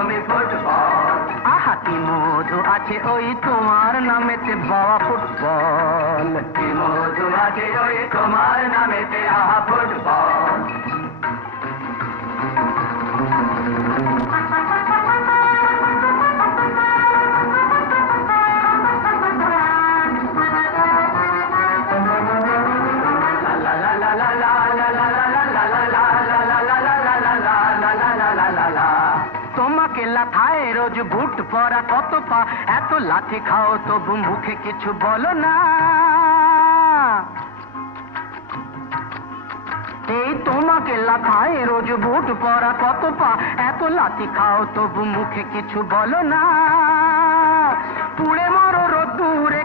তুমি ফুটবল। আহা কি মধু আছে ওই তোমার নামেতে বাবা ফুটবল। কি মধু আছে ওই তোমার নামেতে আহা ফুটবল। তোমাকে লাথায় রোজ বুট পরা কত পা, এত লাথি খাও তবু মুখে কিছু বলো না। এই তোমাকে লাথায় রোজ বুট পরা কত পা, এত লাথি খাও তবু মুখে কিছু বলো না। পুড়ে মরো রোদ্দুরে